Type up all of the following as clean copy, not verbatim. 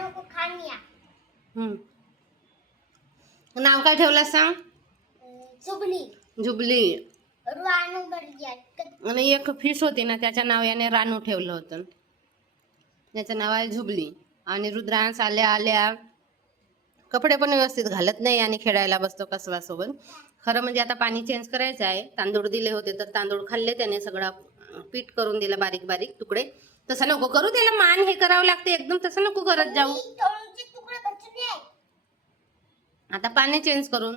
रानू को खानिया. नाव काय ठेवलं सांग? जुबली. जुबली. रानू बढिया. आणि एक फिश होती ना, त्याच्या नाव याने रानू ठेवलं होतं. त्याचं नाव आहे जुबली. आणि रुद्रांश आल्या आल्या कपडे पण व्यवस्थित घालत नाही आणि खेळायला बसतो कसवासोबत. खरं म्हणजे आता पाणी चेंज करायचं आहे. तांदूळ दिले होते तर तांदूळ खाल्ले त्याने, सगळा पीठ करून दिला बारीक बारीक तुकडे. तसं नको करू, त्याला मान हे करावं लागते एकदम, तसं नको करत जाऊ. आता पाणी चेंज करून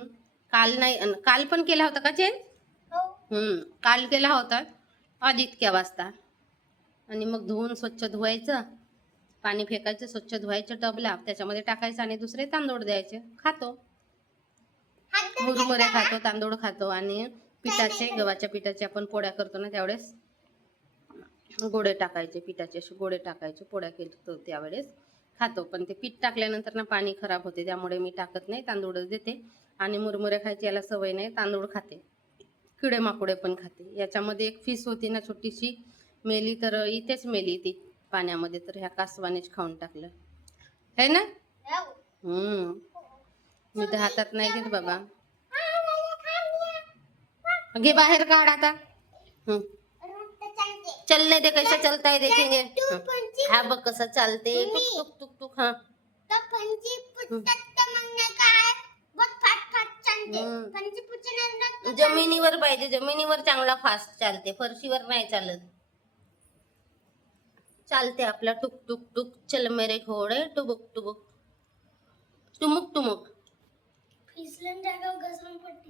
काल नाही, काल पण केला होता का चेंज? काल केला होता आज इतक्या वाजता. आणि मग धुवून स्वच्छ धुवायचं, पाणी फेकायचं, स्वच्छ धुवायचं टबला, त्याच्यामध्ये टाकायचं आणि दुसरे तांदूळ द्यायचे. खातो, मुरमुरे खातो, तांदूळ खातो. आणि पिठाचे, गव्हाच्या पिठाचे आपण पोळ्या करतो ना त्यावेळेस गोडे टाकायचे, पिठाचे असे गोडे टाकायचे, पोळ्या केलो त्यावेळेस खातो. पण ते पीठ टाकल्यानंतर ना पाणी खराब होते, त्यामुळे मी टाकत नाही, तांदूळच देते. आणि मुरमुरे खायची याला सवय नाही, तांदूळ खाते. किडे माकुडे पण खाते. याच्यामध्ये एक फिश होती ना छोटीशी, मेली तर इथेच मेली ती पाण्यामध्ये, तर ह्या कासवानेच खाऊन टाकलं है ना. मी तर हातात नाही घेत बाबा. घे बाहेर काढ आता. चलने दे, कैसे चलता है देखेंगे. हा बघ कसं चालते, टुक टुक टुक टुक. हा जमिनीवर पाहिजे, जमिनीवर चांगला फास्ट चालते, फरशीवर नाही चालत. चालते आपला टुक टुक टुक. चल मेरे घोडे टुबुक टुबुक, टुमुक टुमुक. फिसलन जागा घसरून पडते.